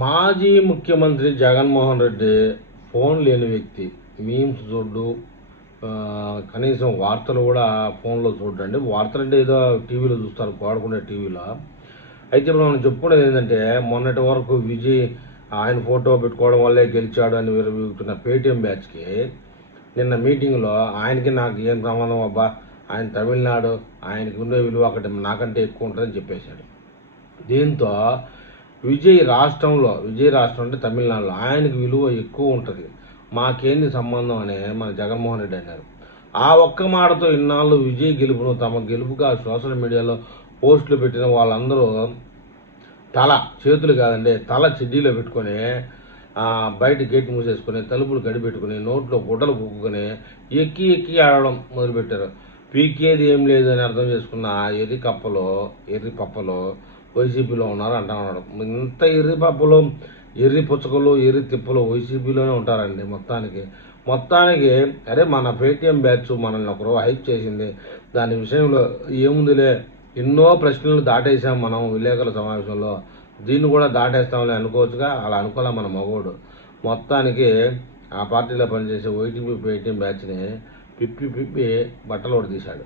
మాజీ ముఖ్యమంత్రి జగన్మోహన్ రెడ్డి ఫోన్ లేని వ్యక్తి. మీమ్స్ చూడ్డు, కనీసం వార్తలు కూడా ఫోన్లో చూడండి. వార్తలు అంటే ఏదో టీవీలో చూస్తారు, వాడుకునే టీవీలో. అయితే ఇప్పుడు మనం చెప్పుకునేది ఏంటంటే, మొన్నటి వరకు విజయ్ ఆయన ఫోటో పెట్టుకోవడం వల్లే గెలిచాడు అని విరవీగుతున్న పేటీఎం బ్యాచ్కి నిన్న మీటింగ్లో ఆయనకి నాకు ఏం సంబంధం అబ్బా, ఆయన తమిళనాడు, ఆయనకి ఉండే విలువ అక్కడ నాకంటే ఎక్కువ ఉంటుందని చెప్పేశాడు. దీంతో విజయ్ రాష్ట్రం అంటే తమిళనాడులో ఆయనకి విలువ ఎక్కువ ఉంటుంది, మాకేంది సంబంధం అని మన జగన్మోహన్ రెడ్డి అన్నారు. ఆ ఒక్క మాటతో ఇన్నాళ్ళు విజయ్ గెలుపును తమ గెలుపుగా సోషల్ మీడియాలో పోస్టులు పెట్టిన వాళ్ళందరూ చేతులు కాదండి, తల చెడ్డీలో పెట్టుకొని బయట గేట్ మూసేసుకొని తలుపులు గడిపెట్టుకుని నోట్లో గుడ్డలు కుక్కుని ఎక్కి ఆడడం మొదలుపెట్టారు. పీకేది ఏం లేదు అని అర్థం చేసుకున్న ఎర్రి పప్పలు వైసీపీలో ఉన్నారు అంటా ఉన్నాడు. ఇంత ఎర్రి పప్పులు, ఎర్రి పుచ్చకలు, ఎర్రి తిప్పలు వైసీపీలోనే ఉంటారండి. మొత్తానికి అరే మన పేటీఎం బ్యాచ్ మనల్ని ఒకరు హైప్ చేసింది, దాని విషయంలో ఏముందిలే, ఎన్నో ప్రశ్నలు దాటేసాం మనం విలేకరుల సమావేశంలో, దీన్ని కూడా దాటేస్తామని అనుకోవచ్చుగా. అలా అనుకోలే మన మగోడు. మొత్తానికి ఆ పార్టీలో పనిచేసే వైటీపీ పేటీఎం బ్యాచ్ని పిప్పి బట్టలు తీశాడు.